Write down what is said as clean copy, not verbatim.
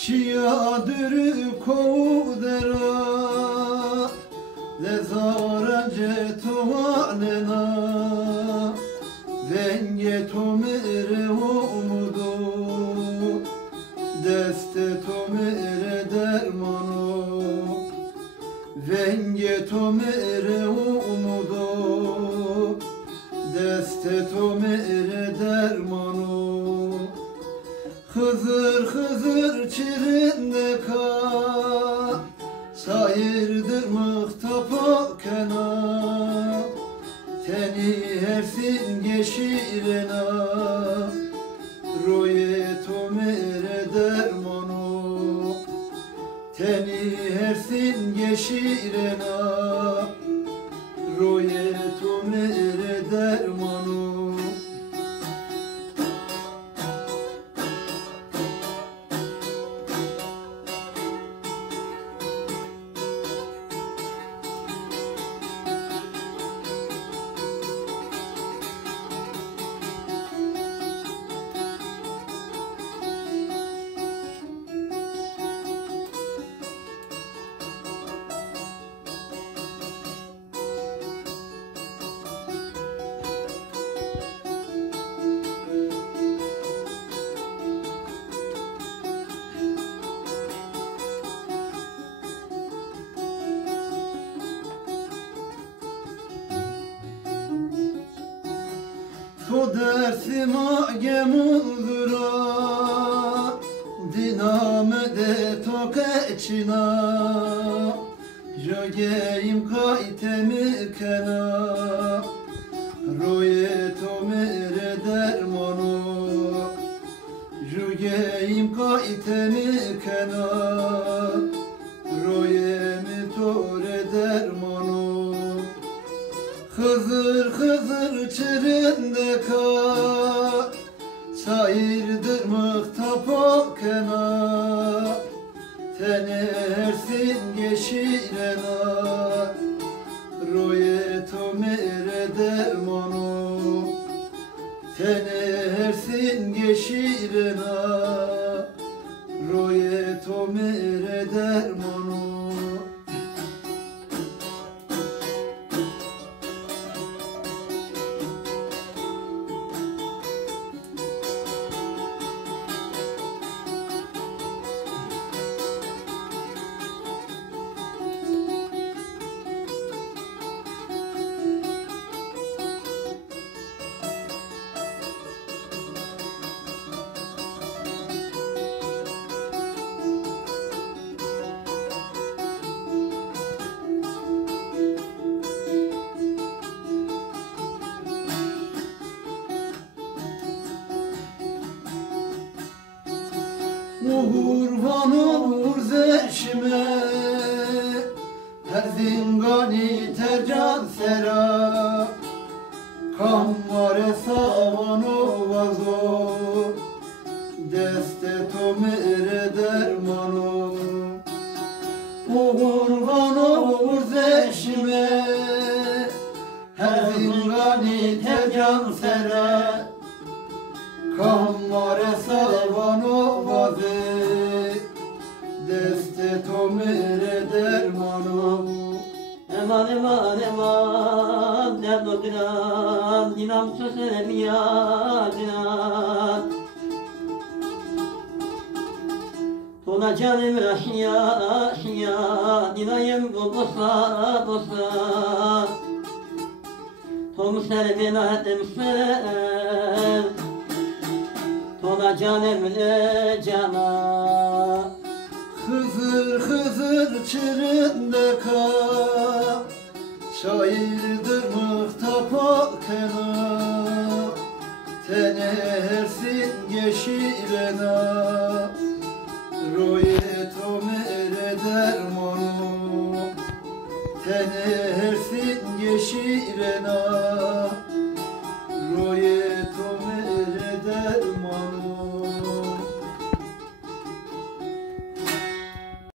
Şia dürü kovdera Lezarece tuvalena Venge tomere umudu Deste tomere dermanu Venge tomere umudu Deste tomere dermanu Hızır hızır çirinde ka Sayırdır mıhtapa kena Teni hersin geçirena Roye tomere dermanu Teni hersin geçirena Roye tomere dermanu To dersima gemuldura Dinamede to keçina Jogeim kaytemi kena Roye to mere dermanu Jogeim kaytemi kena Roye mi tore dermanu Hızır hızır çirinde ka Sayırdır mıhtapa kena Tenersin geçirena Roye tomere dermanu Tenersin geçirena Roye tomere dermanu Urvan olur zeşime Her zingani tercan sera Kamvare savano vazo Deste tomere dermano Urvan olur zeşime Her zingani tercan sera Kamvare savano vazo Deste tomere dermanu Eman eman eman Nerdo dinan Dinam sözlerim ya dinan Tona canım rahya rahya Dinayım bosa bosa Tom servin adım sen Tona canım le cana Hızır hızır çirinde ka Şairdir mıhtapa kena Tenersin geçirena Roye tomere dermanu Tenersin geçirena